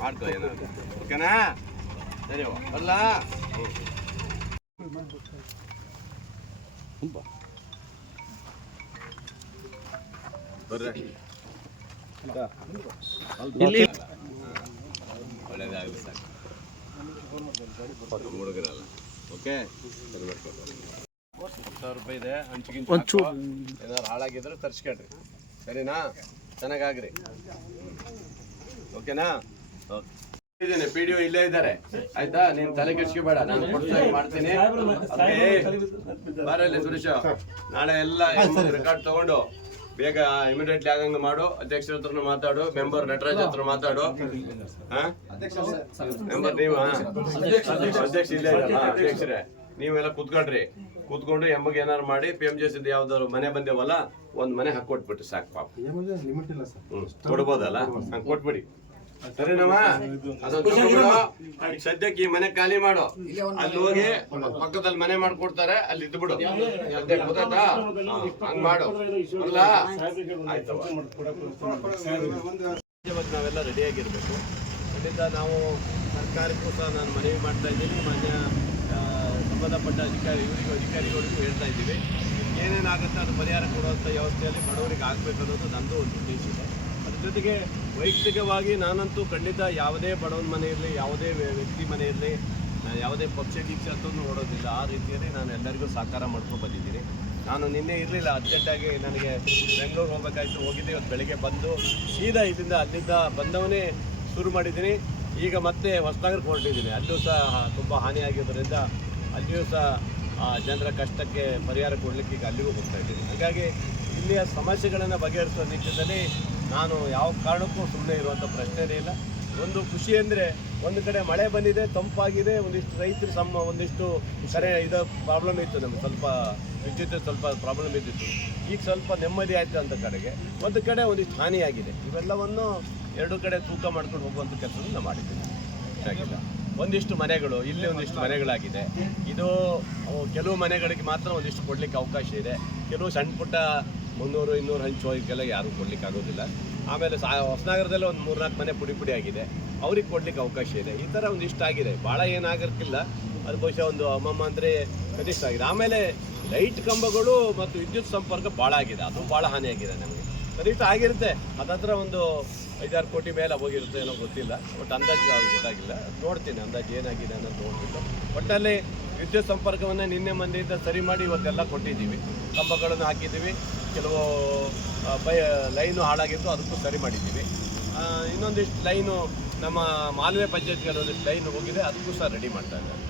ಮಾಡ್ಕೊ ಏನಾದ್ರು ಓಕೆನಾ ಸರಿ ಅವ್ವ. ಬರ್ಲಾ ಹ್ಞೂ ಬರ್ರಿ ಒಳ್ಳೇದಾಗಲಿ ಸರ್ ಹುಡುಗರಲ್ಲ ಓಕೆ? ಸಾವಿರ ರೂಪಾಯಿ ಇದೆ ಹಂಚಿಗಿಂಚು ಹಾಕು. ಏನಾದ್ರು ಹಾಳಾಗಿದ್ರೆ ತರ್ಸ್ಕೊಳ್ರಿ. ಸರಿನಾ? ಚೆನ್ನಾಗಾಗ್ರಿ. ಓಕೆನಾ? ಓಕೆ. ಇದ್ದೀನಿ ಪಿ ಡಿ ಇಲ್ಲೇ ಇದ್ದಾರೆ. ಆಯ್ತಾ? ನೀನ್ ತಲೆ ಕೆಡ್ಸ್ಕೊಬೇಡ ನಾನು ಕೊಡ್ತಾ ಮಾಡ್ತೀನಿ. ಬಾರಲ್ಲಿ ಸುರೇಶ. ನಾಳೆ ಎಲ್ಲ ರೆಕಾರ್ಡ್ ತಗೊಂಡು ಬೇಗ ಇಮಿಡಿಯೇಟ್ಲಿ ಆಗಂಗ ಮಾಡು ಅಧ್ಯಕ್ಷರ ಹತ್ರ ಮಾತಾಡು ಮೆಂಬರ್ ನಟರಾಜ್ ಹತ್ರ ಮಾತಾಡು. ಮೆಂಬರ್ ನೀವು ಅಧ್ಯಕ್ಷ ಇಲ್ಲ ಅಧ್ಯಕ್ಷರೇ. ನೀವೆಲ್ಲ ಕುತ್ಕೊಂಡ್ರಿ ಕೂತ್ಕೊಂಡು ಎಮ್ಮಗೆ ಏನಾರು ಮಾಡಿ ಪಿ ಎಂ ಜಿ ಸಿದ್ದು ಯಾವ್ದಾದ್ರು ಮನೆ ಬಂದೇವಲ್ಲ ಒಂದ್ ಮನೆ ಹಾಕೊಟ್ಬಿಟ್ಟು ಸಾಕು ಪಾಪ. ಲಿಮಿಟ್ ಇಲ್ಲ ಸರ್. ಕೊಡ್ಬೋದಲ್ಲ? ಹಂಗ್ ಕೊಟ್ಬಿಡಿ. ಸರಿನಮ್ಮ. ಸದ್ಯಕ್ಕೆ ಈ ಮನೆ ಖಾಲಿ ಮಾಡು. ಅಲ್ಲಿ ಹೋಗಿ ಪಕ್ಕದಲ್ಲಿ ಮನೆ ಮಾಡ್ಕೊಡ್ತಾರೆ ಅಲ್ಲಿ ಇದ್ದು ಬಿಡು ಹಂಗ್ ಮಾಡು. ಅಲ್ಲ? ನಾವೆಲ್ಲ ರೆಡಿ ಆಗಿರ್ಬೇಕು. ರೆಡಿಯಾಗಿರ್ಬೇಕು ಅದರಿಂದ ನಾವು ಸರ್ಕಾರಕ್ಕೂ ಸಹ ನಾನು ಮನವಿ ಮಾಡ್ತಾ ಇದ್ದೀನಿ. ಮಾನ್ಯ ಸಂಬಂಧಪಟ್ಟ ಅಧಿಕಾರಿ ಇವರಿಗೂ ಅಧಿಕಾರಿಗಳಿಗೂ ಹೇಳ್ತಾ ಇದ್ದೀವಿ. ಏನೇನಾಗುತ್ತೆ ಅದು ಪರಿಹಾರ ಕೊಡುವಂಥ ವ್ಯವಸ್ಥೆಯಲ್ಲಿ ಬಡವರಿಗೆ ಆಗಬೇಕು ಅನ್ನೋದು ನಂದು ಒಂದು ಉದ್ದೇಶ ಇದೆ. ಜೊತೆಗೆ ವೈಯಕ್ತಿಕವಾಗಿ ನಾನಂತೂ ಖಂಡಿತ ಯಾವುದೇ ಬಡವನ ಮನೆ ಇರಲಿ, ಯಾವುದೇ ವ್ಯ- ವ್ಯಕ್ತಿ ಮನೆ ಇರಲಿ, ನಾನು ಯಾವುದೇ ಪಕ್ಷ ಗೀಕ್ಷ ಅಂತೂ ನೋಡೋದಿಲ್ಲ. ಆ ರೀತಿಯಲ್ಲಿ ನಾನು ಎಲ್ಲರಿಗೂ ಸಹಕಾರ ಮಾಡ್ಕೊಂಡು ಬಂದಿದ್ದೀನಿ. ನಾನು ನಿನ್ನೆ ಇರಲಿಲ್ಲ, ಅರ್ಜೆಂಟಾಗಿ ನನಗೆ ಬೆಂಗಳೂರು ಹೋಗಬೇಕಾಯಿತು. ಹೋಗಿದ್ದೆ, ಇವತ್ತು ಬೆಳಗ್ಗೆ ಬಂದು ಸೀದಾ ಇಲ್ಲಿಂದ ಅಲ್ಲಿಂದ ಬಂದವನೇ ಶುರು ಮಾಡಿದ್ದೀನಿ. ಈಗ ಮತ್ತೆ ಹೊಸನಗರಕ್ಕೆ ಹೊರಟಿದ್ದೀನಿ. ಅಲ್ಲೂ ಸಹ ತುಂಬ ಹಾನಿಯಾಗಿರೋದ್ರಿಂದ ಅಲ್ಲಿಯೂ ಸಹ ಜನರ ಕಷ್ಟಕ್ಕೆ ಪರಿಹಾರ ಕೊಡಲಿಕ್ಕೆ ಈಗ ಅಲ್ಲಿಗೂ ಹೋಗ್ತಾ ಇದ್ದೀನಿ. ಹಾಗಾಗಿ ಇಲ್ಲಿಯ ಸಮಸ್ಯೆಗಳನ್ನು ಬಗೆಹರಿಸುವ ನಿಟ್ಟಿನಲ್ಲಿ ನಾನು ಯಾವ ಕಾರಣಕ್ಕೂ ಸುಮ್ಮನೆ ಇರುವಂಥ ಪ್ರಶ್ನೆನೇ ಇಲ್ಲ. ಒಂದು ಖುಷಿ ಅಂದರೆ ಒಂದು ಕಡೆ ಮಳೆ ಬಂದಿದೆ, ತಂಪಾಗಿದೆ, ಒಂದಿಷ್ಟು ರೈತರು ಸಮ, ಒಂದಿಷ್ಟು ಕರೆ ಇದು ಪ್ರಾಬ್ಲಮ್ ಇತ್ತು ನಮಗೆ, ಸ್ವಲ್ಪ ವಿದ್ಯುತ್, ಸ್ವಲ್ಪ ಪ್ರಾಬ್ಲಮ್ ಇದ್ದಿತ್ತು. ಈಗ ಸ್ವಲ್ಪ ನೆಮ್ಮದಿ ಆಯಿತು ಅಂತ ಕಡೆಗೆ. ಒಂದು ಕಡೆ ಒಂದಿಷ್ಟು ಹಾನಿಯಾಗಿದೆ ಇವೆಲ್ಲವನ್ನು ಎರಡು ಕಡೆ ತೂಕ ಮಾಡ್ಕೊಂಡು ಹೋಗುವಂಥ ಕೆಲಸವನ್ನು ನಾವು ಮಾಡಿದ್ದೀವಿ ಒಂದಿಷ್ಟು ಮನೆಗಳು, ಇಲ್ಲಿ ಒಂದಿಷ್ಟು ಮನೆಗಳಾಗಿದೆ. ಇದು ಕೆಲವು ಮನೆಗಳಿಗೆ ಮಾತ್ರ ಒಂದಿಷ್ಟು ಕೊಡಲಿಕ್ಕೆ ಅವಕಾಶ ಇದೆ. ಕೆಲವು ಸಣ್ಣ ಪುಟ್ಟ ಮುನ್ನೂರು, ಇನ್ನೂರು ಹಂಚೋರಿಗೆಲ್ಲ ಯಾರು ಕೊಡ್ಲಿಕ್ಕೆ ಆಗೋದಿಲ್ಲ ಆಮೇಲೆ ಸಾ, ಹೊಸನಗರದಲ್ಲಿ ಒಂದು ಮೂರ್ನಾಲ್ಕು ಮನೆ ಪುಡಿ ಪುಡಿ ಆಗಿದೆ. ಅವ್ರಿಗೆ ಕೊಡ್ಲಿಕ್ಕೆ ಅವಕಾಶ ಇದೆ. ಈ ಥರ ಒಂದಿಷ್ಟು ಆಗಿದೆ. ಭಾಳ ಏನಾಗಿರ್ತಿಲ್ಲ ಅದು ಬಹುಶಃ ಒಂದು ಅಮ್ಮಮ್ಮ ಅಂದರೆ ಕನಿಷ್ಠ ಆಗಿದೆ. ಆಮೇಲೆ ಲೈಟ್ ಕಂಬಗಳು ಮತ್ತು ವಿದ್ಯುತ್ ಸಂಪರ್ಕ ಭಾಳ ಆಗಿದೆ. ಅದು ಭಾಳ ಹಾನಿಯಾಗಿದೆ ನಮಗೆ. ಕನಿಷ್ಠ ಆಗಿರುತ್ತೆ. ಅದತ್ರ ಒಂದು ಐದಾರು ಕೋಟಿ ಮೇಲೆ ಹೋಗಿರುತ್ತೆ ಏನೋ ಗೊತ್ತಿಲ್ಲ. ಬಟ್ ಅಂದಾಜು ಅದು ಗೊತ್ತಾಗಿಲ್ಲ. ನೋಡ್ತೀನಿ ಅಂದಾಜು ಏನಾಗಿದೆ ಅನ್ನೋದು ನೋಡ್ಬಿಟ್ಟು. ಒಟ್ಟಲ್ಲಿ ವಿದ್ಯುತ್ ಸಂಪರ್ಕವನ್ನು ನಿನ್ನೆ ಮಂದಿಯಿಂದ ಸರಿ ಮಾಡಿ ಇವತ್ತೆಲ್ಲ ಕೊಟ್ಟಿದ್ದೀವಿ. ಕಂಬಗಳನ್ನು ಹಾಕಿದ್ದೀವಿ. ಕೆಲವು ಬೈ ಲೈನು ಹಾಳಾಗಿತ್ತು, ಅದಕ್ಕೂ ಸರಿ ಮಾಡಿದ್ದೀವಿ. ಇನ್ನೊಂದಿಷ್ಟು ಲೈನು ನಮ್ಮ ಮಾಲ್ವೆ ಪಂಚಾಯತ್ಗೆ ಒಂದಿಷ್ಟು ಲೈನ್ ಹೋಗಿದೆ, ಅದಕ್ಕೂ ಸಹ ರೆಡಿ ಮಾಡ್ತಾ ಇದ್ದಾರೆ.